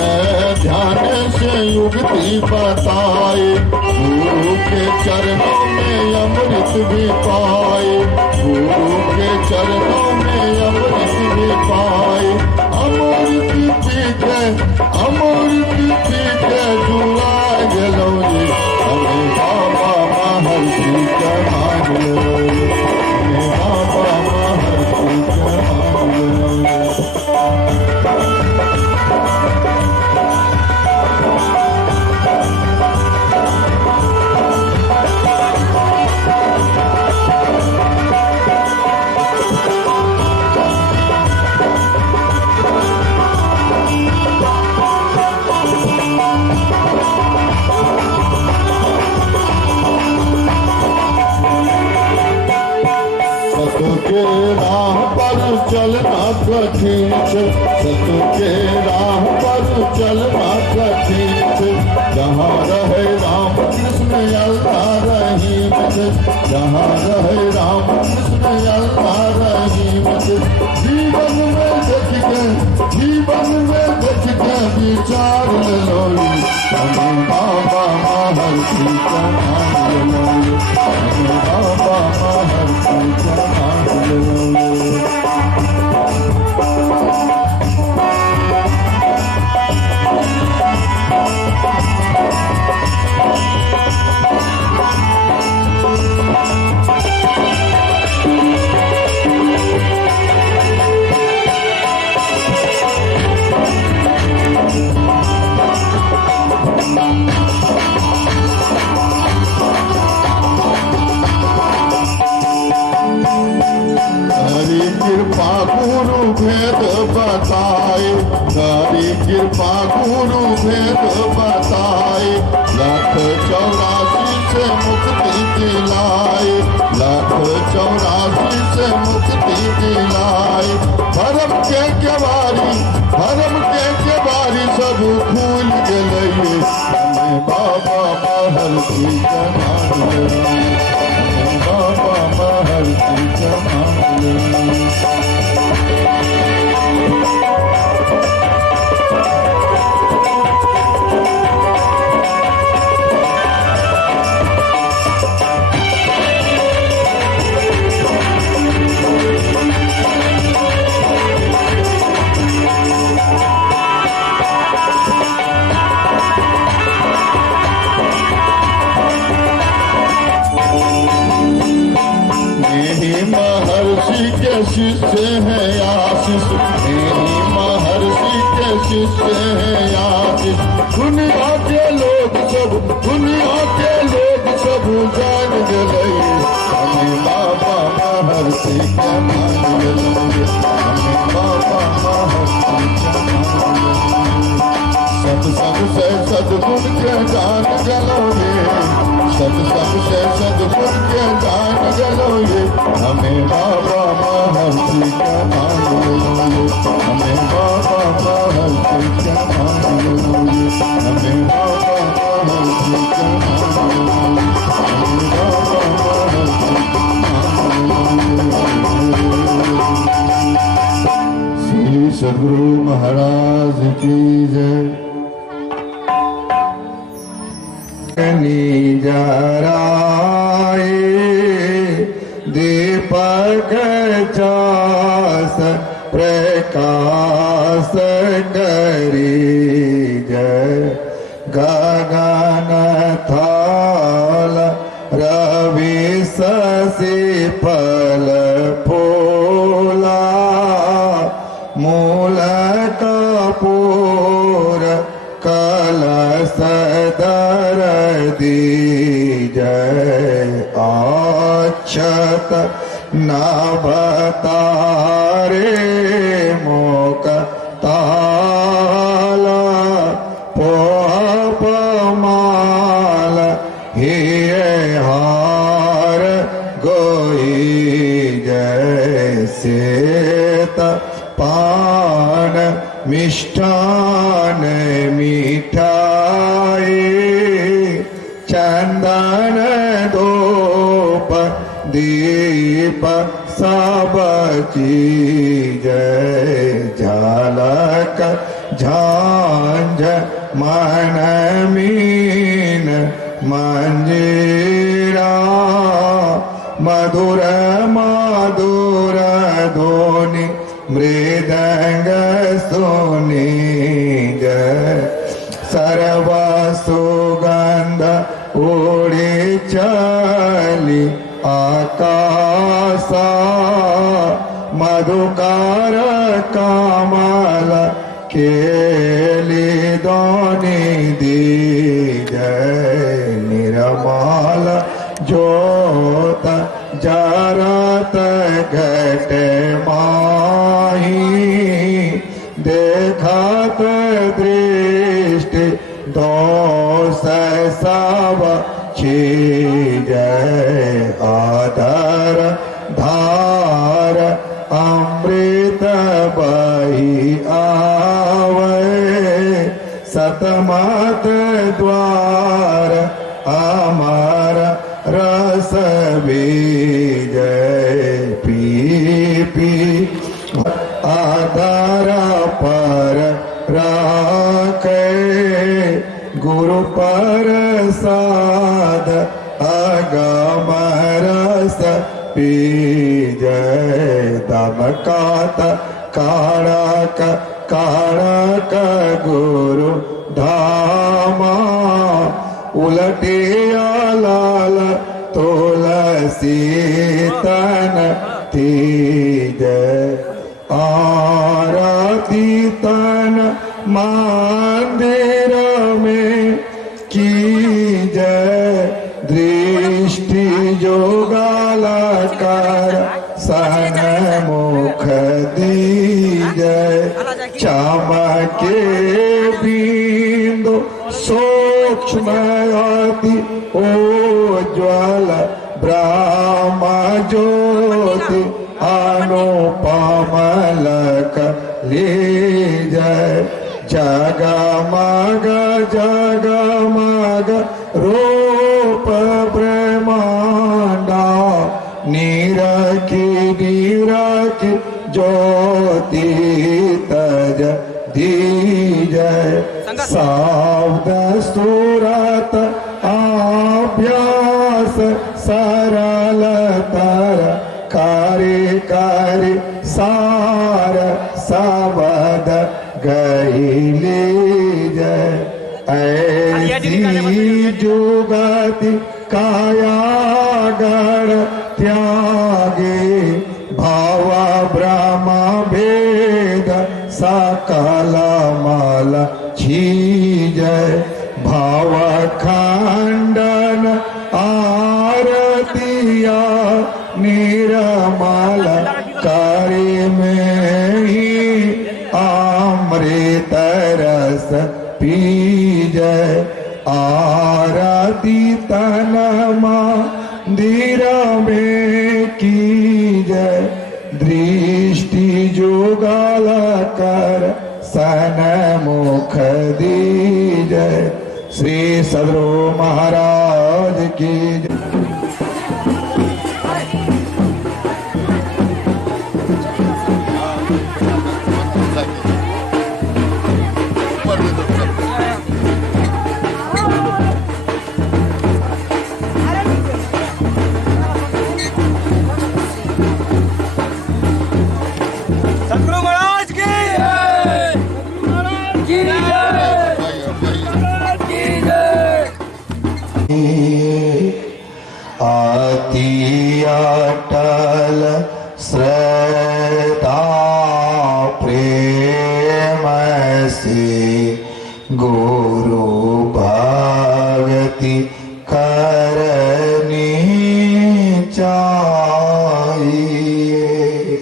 ध्यान से युक्ति बताए, गुरु के चरणों में अमृत भी पाए, गुरु के चरणों में अमृत भी पाए। अमृत पीछे जुड़ा गलोगे, हमें बाबा महर्षि का मान लोगे, हमें बाबा महर्षि का मान लोगे। चलना कठिन छे, सत्य के राह पर चलना कठिन छे। जहाँ रहे राम कृष्ण अल्लाह रहीम छे, जहाँ रहे राम कृष्ण अल्लाह रहीम छे। जीवन में देख के विचार लो, हमें बाबा महर्षि का नाम लो, हमें बाबा महर्षि का नाम लो। कृपा गुरु भेद बताए, तारी कृपा गुरु भेद बताए। 184 से मुक्ति दिलाए, 184 से मुक्ति दिलाए। धर्म के केवारी सब खुल गए, हमें बाबा महर्षि का नाम लो, हमें बाबा महर्षि का नाम लो। महर्षि के शिष्य है आशीष, मेरी महर्षि के शिष्य है आशीष। दुनिया के लोग सब जान गए, हमें बाबा महर्षि के मान लो, हमें बाबा महर्षि के मान लो। सबसे सद्गुण के जान गलोगे, सबसे सद्गुण के जान गलोगे, हमें बाबा महर्षि का मान लो, हमें बाबा महर्षि का मान लो, हमें बाबा महर्षि का मान लो, हमें बाबा महर्षि का मान लो। श्री सद्गुरु महाराज की जय। जराए दीपक चास प्रकाश करी जय। गगन थाल रवि शशि फल फूला, मूल कपूर कलश जय। अक्षत नभतारे मोक ताला, पोपमाल हिय हार गोई जय। श्वेत पान मिष्ठान मिठाई, चंदन धूप दीप सब चीज झलक झांझ मन मीन मंजीरा, मधुर मधुर ध्वनि मृदंग सुनी जय। सर्व सुगंध उड़े चली आकाशा, मधुकार कमल केली दोनी दी जय। निर्मल ज्योत जरत घट माही, देखत दृष्टि दोष सब चीज। आदर धार अमृत अमृत बही आवे सतमत द्वार अमर रस बीजय पी पी आधार पर राखे गुरु प्रसाद अगम रस पीजय दमकात कारक कारक गुरु धामा उलटिया लाल तुलसी तन तीजय आरती तन मंदिर में की जय दृष्टि जोगाला कर सन मुख दीजय चमके बिंदु सूक्ष्म अति उज्ज्वल ब्रह्म ज्योति अनुपमलक लीजय जगमग जगमग रूप ब्रह्मांडा निरखी निरखी ज्योति तज दीजय शब्द सुरत अभ्यास सरलतर कार्य कार्य सार सबद गईले जय ऐसी जुगति कायागण त्यागे भाव ब्रह्म भेद सकल मल छीजय भाव खंडन आरतिया निर्मल कार्य में ही अमृत रस पीजय आरती तन मंदिर में कीजय दृष्टि जुगल कर सन मुख दीजय श्री सदगुरु महाराज की जय। सतगुरु महाराज की अति अटल श्रद्धा प्रेम से गुरु भक्ति करनी चाहिए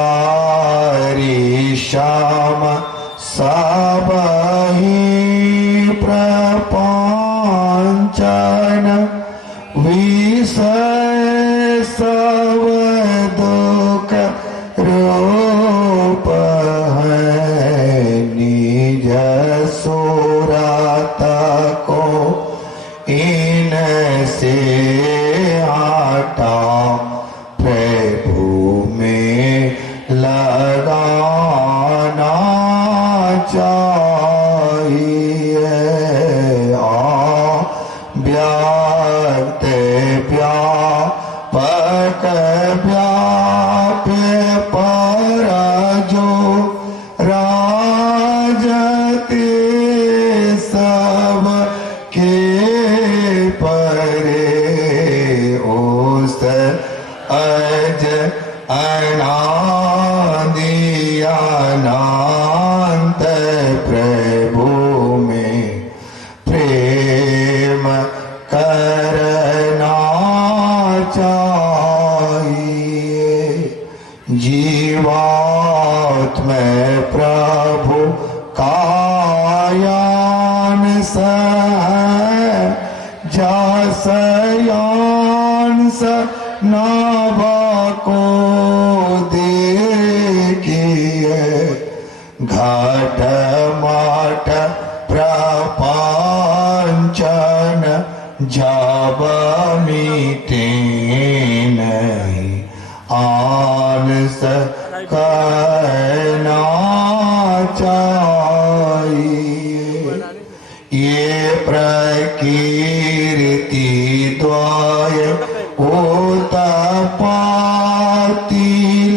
मृगवारी श्याम सब ही प्रपंचन विषय सब दुख रूप है निज सुरत को इनसे हटा प्रभु में लगाना चाहिए व्याप्त व्यापक व्याप पर जो राजते सब के परे उस अज अनादि अनंत प्रभु में प्रेम करना चाहिए जीवात्म प्रभु कायान जासयांस नाभा को मानस कहना चाहिए। ये प्रकृति द्वय उत्पत्ति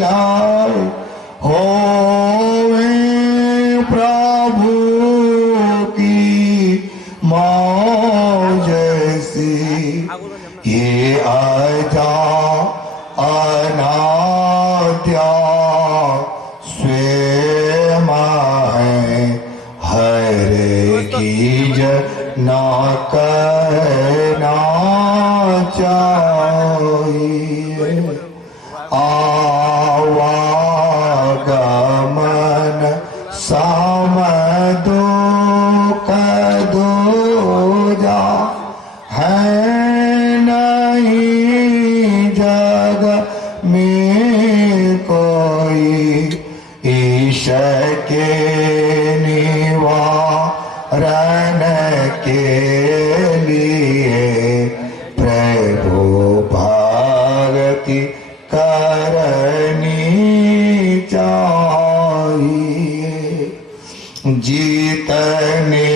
लाए होवे प्रभु की मौज सी। ये आजा अनाद्या स्वयं है हर कीज ना कहना चाहिए। आवागमन समदो कदो जा है नहीं जग में कोई। ईश के निवारण के लिए प्रभु भक्ति करनी चाहिए। जीतने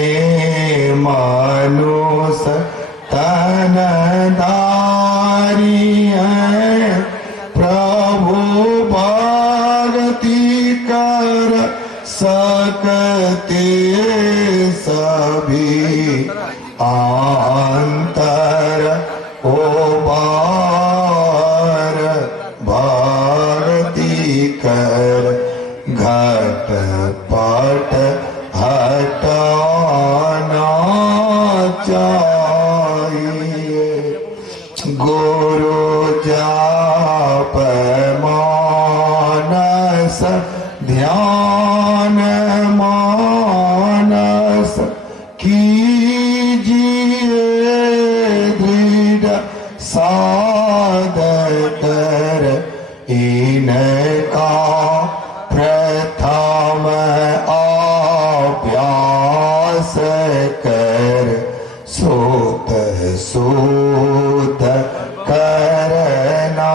मनुष्य तनधारी हैं प्रभु भक्ति कर सकते सभी। आंतर ओबार भारती कर घट पट हटाना चाहिए। गुरु जाप मानस ध्यान मानस कीजिए दृढ़ साधकर। इनका प्रथम अभ्यास कर सोत शोध करना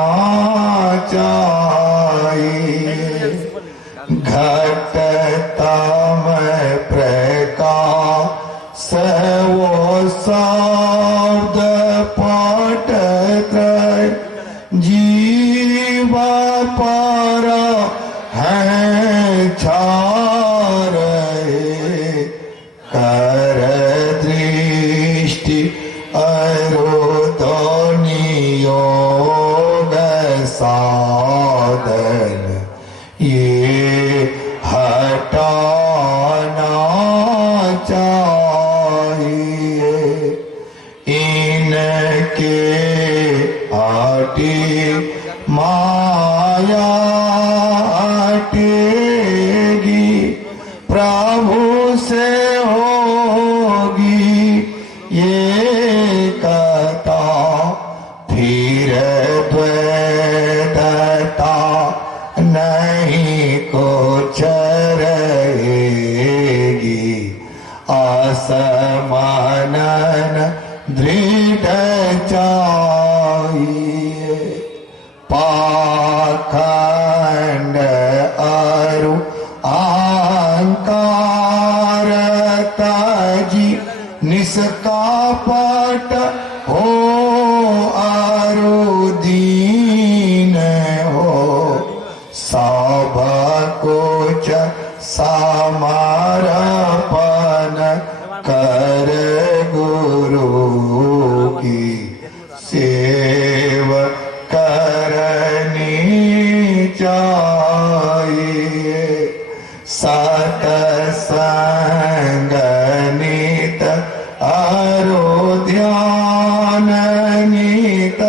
चाहिए। घटतम प्रकाश वो शब्द पाठ जीव पर है छारे। कर दृष्टि अरोधनियोग साधन ये हटाना चाहिए। इनके आटे माया हटेगी प्रभु से होगी ये कथा। फिर द्वैतता नहीं कुछ रहेगी। असमानन दृढ़ चाहिए। पाखंड अरु अहंकार ताजी निष्कापट हो अरु दीन हो। सब कुछ समर्पण कर गुरु की सेव करनी चाहिए। सतसंग नित अरो ध्यान नित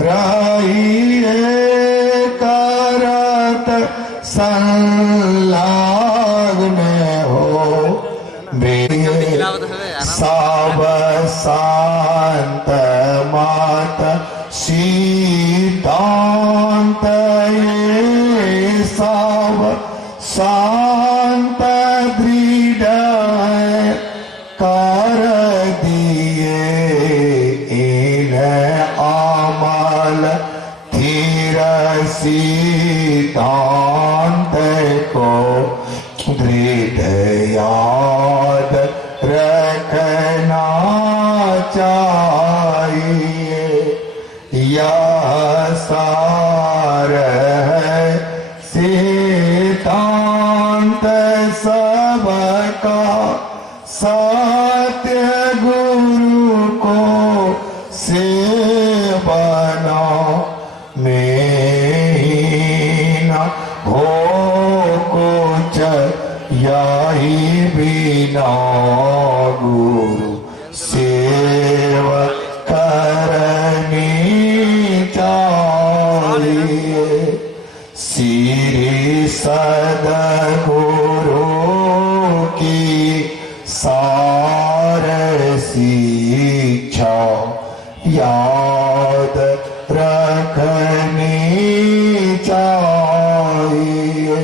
रहिए करत संलग्न हो। सब शांत मात सिद्धांत ये सब शांत दृढ़ कर दिए। इन अमल धीर सी सिद्धांत को दृढ़ याद रखना चाहिए। यह सार है सिद्धांत सबका, सत्य गुरु को सेवना में ही न हो कुछ, यही बिना गुरु सेवा करनी चाहिए। श्री सद्गुरु की सार शिक्षा याद रखनी चाहिए।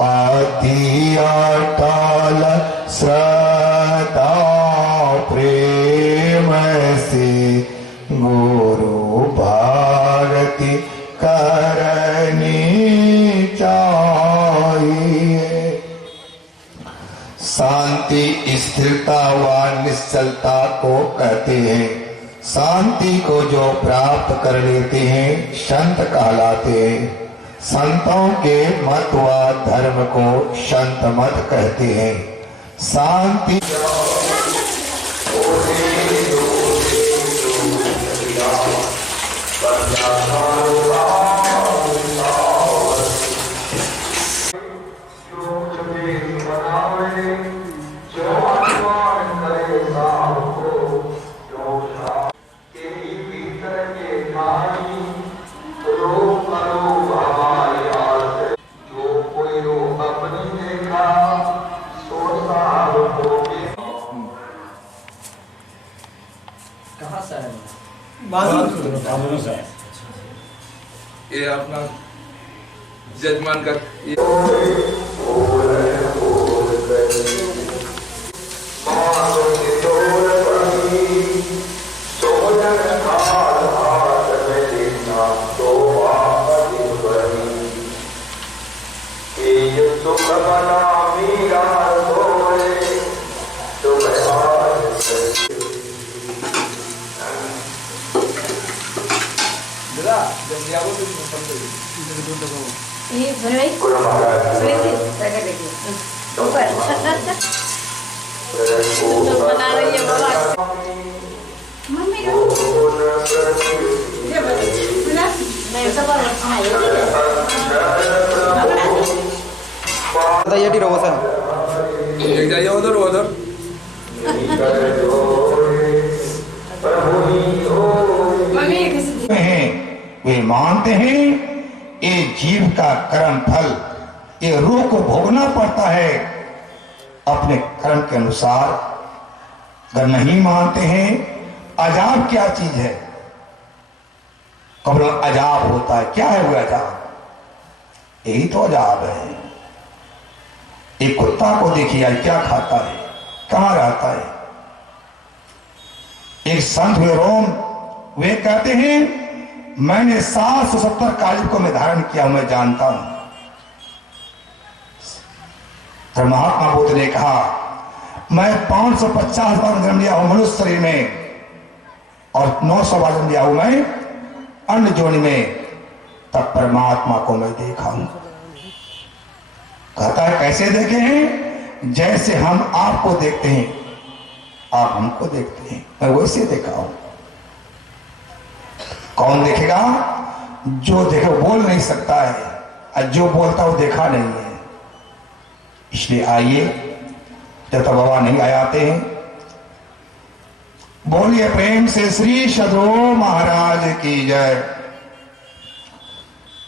अति अटल श्रद्धा प्रेम से गुरु भक्ति करनी चाहिए। शांति स्थिरता व निश्चलता को कहते हैं। शांति को जो प्राप्त कर लेते हैं संत कहलाते हैं। संतों के मत व धर्म को संत मत कहते हैं। शांति ये अपना जजमान का जाइए उधर उधर वे मानते हैं ये जीव का कर्म फल, ये रूह को भोगना पड़ता है अपने कर्म के अनुसार। अगर नहीं मानते हैं अजाब क्या चीज है, कब्र में अजाब होता है। क्या है वो अजाब? यही तो अजाब है। एक कुत्ता को देखिए क्या खाता है, कहां रहता है। एक संत हुए रोम, वे कहते हैं मैंने 770 कालिक को मैं धारण किया हूं, मैं जानता हूं। तो महात्मा बुद्ध ने कहा मैं 550 बार जन्म लिया हूं मनुष्य शरीर में, और 900 बार जन्म लिया हूं मैं अन्य जोनि में, तब परमात्मा को मैं देखा हूं। कहता है कैसे देखे हैं? जैसे हम आपको देखते हैं आप हमको देखते हैं, मैं वैसे देखा हूं। कौन देखेगा? जो देखे बोल नहीं सकता है, और जो बोलता वो देखा नहीं है। इसलिए आइए, जब तक बाबा नहीं आते हैं, बोलिए प्रेम से श्री सद्गुरु महाराज की जय।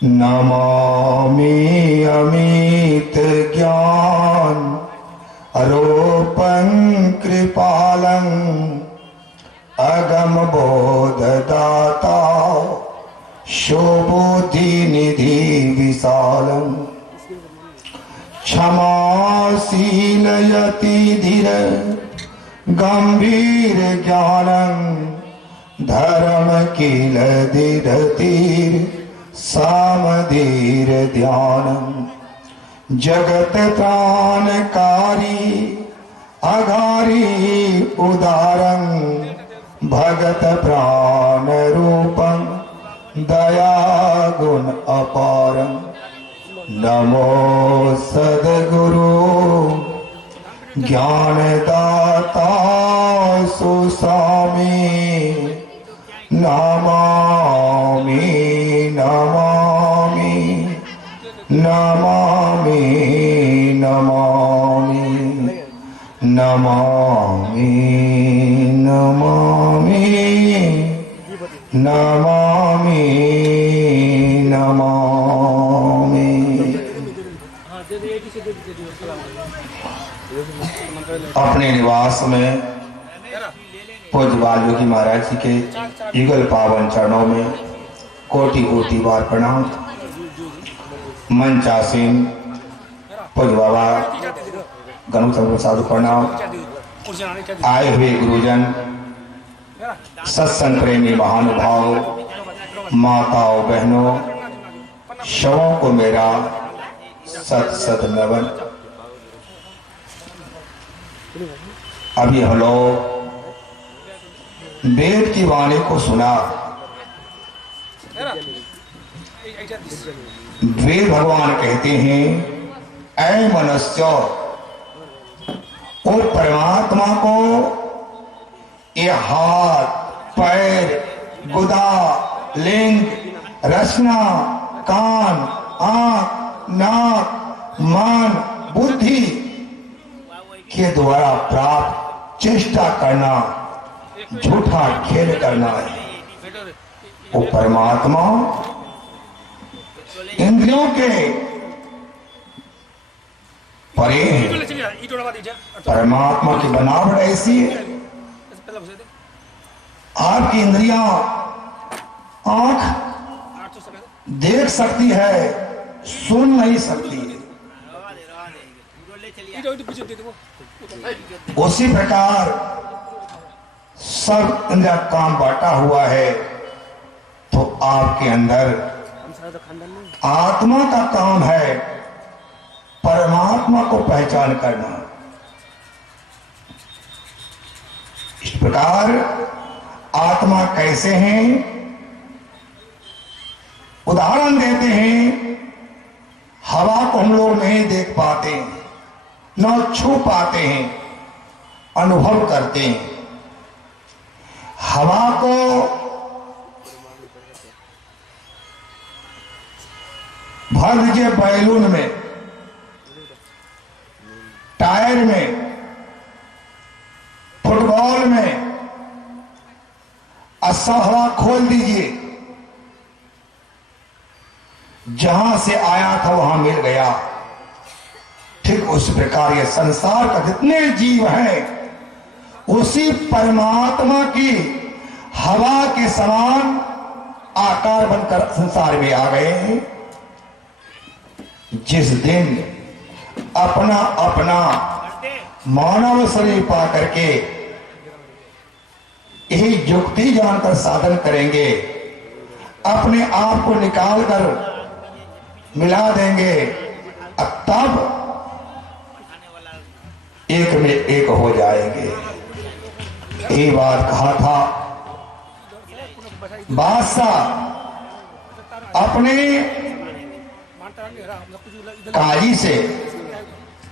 नमामि अमित ज्ञान अरूपं कृपालं अगम बोध दाता शोबुद्धि निधि विशालम क्षमाशीलयति धीर गंभीर ज्ञानं धर्म किल दृढ़ सामधीर ध्यानम जगत त्राणकारी अघारी उदारं भगत प्राण रूपं दया गुण अपारं नमो सद्गुरु ज्ञानदाता सुस्वामी नमामि नमामि नमामि नमामि नमामि नमामि नमामि नमामि। अपने निवास में पूज्य वाल्मीकि महाराज जी के युगल पावन चरणों में कोटि कोटि बार प्रणाम। मंचासीन पूज्य बाबा गणपति साधु प्रणाम। आए हुए गुरुजन, सत्संग प्रेमी महानुभाव, माताओं बहनों, शवों को मेरा सत सत नमन। अभी हम लोग वेद की वाणी को सुना। वेद भगवान कहते हैं, ऐ मनुष्य, ओ परमात्मा को ये हाथ, पैर, गुदा, लिंग, रचना, कान, आंख, नाक, मन, बुद्धि के द्वारा प्राप्त चेष्टा करना, झूठा खेल करना है। वो परमात्मा इंद्रियों के परे है। परमात्मा की बनावट ऐसी है, आपकी इंद्रियां, आंख देख सकती है, सुन नहीं सकती है। उसी प्रकार सब इंद्रिया काम बांटा हुआ है, तो आपके अंदर आत्मा का काम है परमात्मा को पहचान करना। इस प्रकार आत्मा कैसे हैं, उदाहरण देते हैं। हवा को हम लोग नहीं देख पाते, न छू पाते हैं, अनुभव करते हैं। हवा को भर दीजिए बैलून में, टायर में, फुटबॉल में, अस्सा हवा खोल दीजिए, जहां से आया था वहां मिल गया। ठीक उस प्रकार ये संसार का जितने जीव हैं, उसी परमात्मा की हवा के समान आकार बनकर संसार में आ गए हैं। जिस दिन अपना अपना मानव शरीर पा करके यही युक्ति जानकर साधन करेंगे, अपने आप को निकाल कर मिला देंगे, अब तब एक में एक हो जाएंगे। यही बात कहा था बादशाह अपने काजी से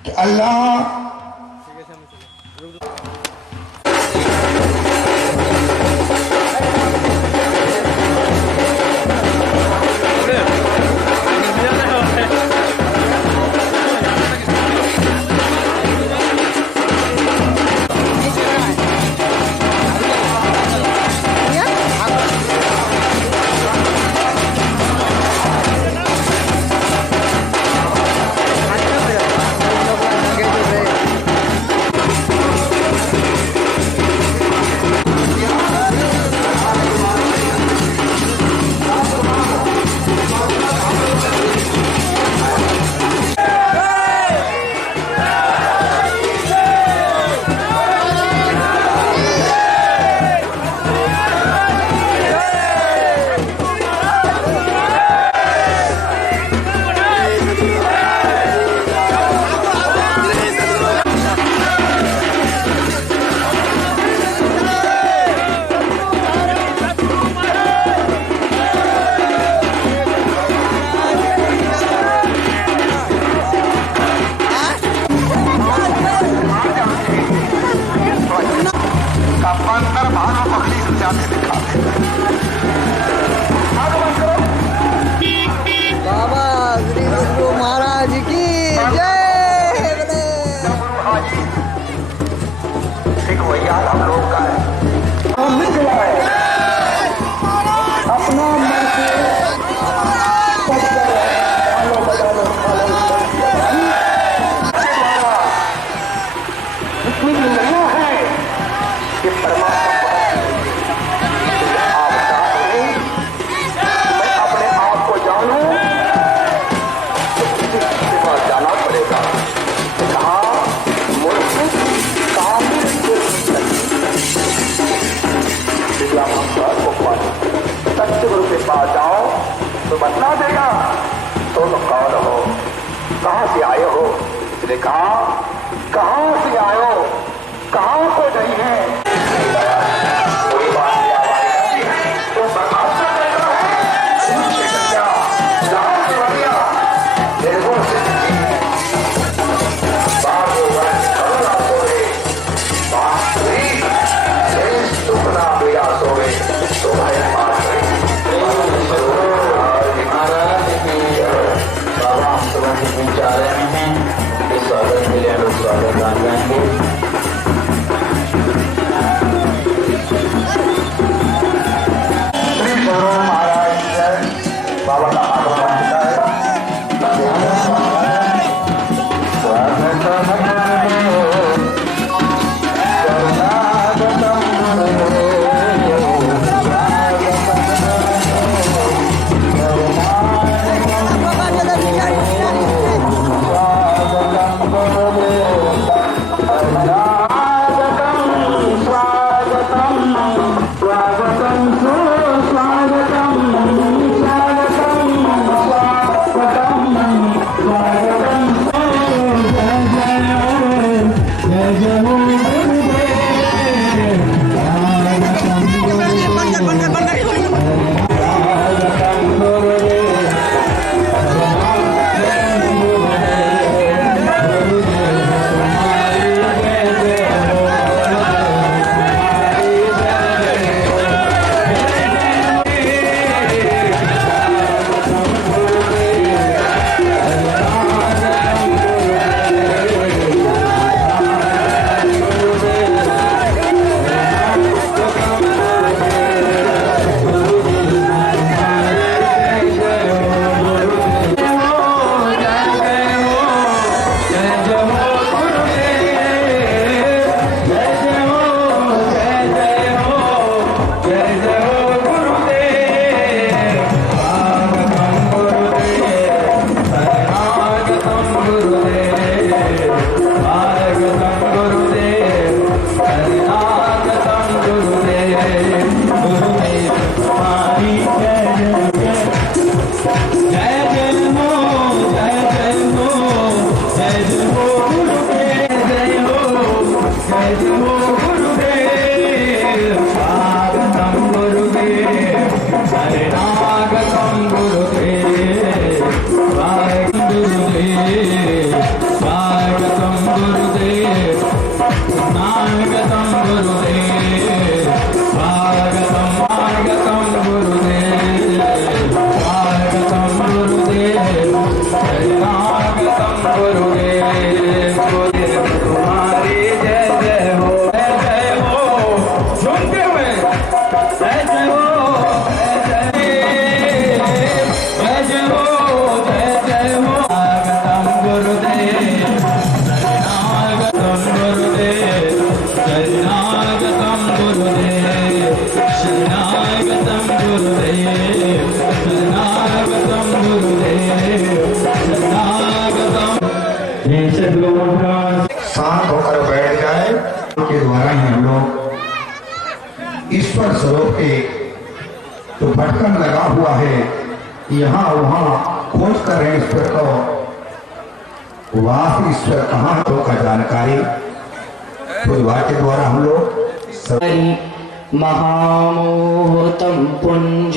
कि अल्लाह सदगुरु महाराज की जय। सिख भैया हम लोग का सतगुरु के पास जाओ तो बतला देगा तो कौन हो, कहाँ से आए हो। इसने कहा कहाँ से आए हो, कहाँ को नहीं है। कोई बात नहीं आवाज़ तो बर्खास्त करता है। उससे क्या जहाँ से बढ़िया देखो बाबू करुणा सोवे बात सुखना बेड़ा सोवे तुम्हारे पास बाबा हम तुम्हें जा रहे हैं। इस स्वागत के लिए लोग स्वागत गान गाएंगे। श्री गुरु महाराज जय। बाबा का आगमन होता है। शांत होकर बैठ जाए के द्वारा ही हम लोग ईश्वर स्वरूप के जो भटकन लगा हुआ है यहाँ वहाँ खोज कर रहे हैं ईश्वर को, वहाँ ईश्वर कहाँ तो का जानकारी खुदवा के द्वारा हम लोग महामोहतम पुंज